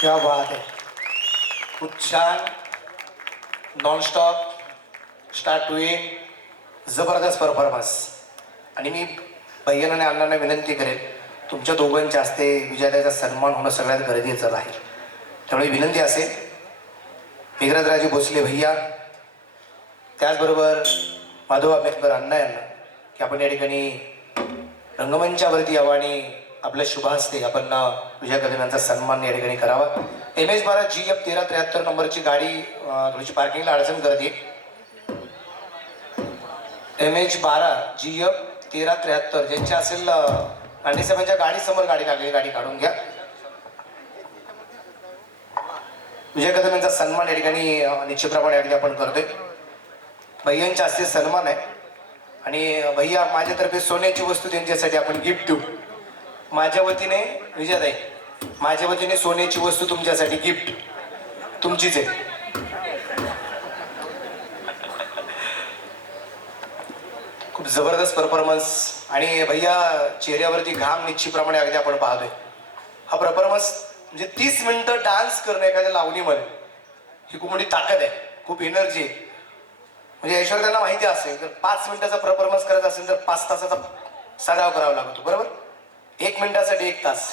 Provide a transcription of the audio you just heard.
क्या बात आहे. खूप छान. Non stop start to end जबरदस्त परफॉर्मन्स. आणि मी भैया आणि अण्णांना विनंती करेन, तुमच्या दोघांच्या हस्ते विजयाचा सन्मान होणं सगळ्यात गरजेचं आहे. त्यामुळे विनंती असेल मेघराजराजे भोसले भैया त्याचबरोबर माधव आंबेडकर अण्णा यांना की आपण या ठिकाणी रंगमंचावरती यावं आणि आपल्या शुभ हस्ते आपण विजय कदम यांचा सन्मान या ठिकाणी करावा. MS-12 GF 1373 नंबरची गाडी थोडीशी पार्किंगला अडचण करते. MH-12 GF 1373 ज्यांची असेल गांधीसाहेबांच्या गाडी समोर गाडी लागली, गाडी काढून घ्या. विजय कदम यांचा सन्मान या ठिकाणी निश्चितप्रमाणे अगदी आपण करतोय. भैयांच्या हस्ते सन्मान आहे आणि भैया माझ्यातर्फे सोन्याची वस्तू त्यांच्यासाठी आपण गिफ्ट देऊ. माझ्या वतीने विजयताई, माझ्या वतीने सोन्याची वस्तू तुमच्यासाठी गिफ्ट तुमचीच आहे. खूप जबरदस्त परफॉर्मन्स आणि भैया चेहऱ्यावरती घाम निश्चितप्रमाणे अगदी आपण पाहतोय. हा परफॉर्मन्स म्हणजे 30 मिनिटं डान्स करणं एखाद्या लावणीमध्ये ही खूप मोठी ताकद आहे, खूप एनर्जी आहे. म्हणजे ऐश्वर्या त्यांना माहिती असेल तर 5 मिनिटाचा परफॉर्मन्स करायचा असेल तर 5 तासाचा सराव करावा लागतो, बरोबर. 1 मिनिटासाठी 1 तास.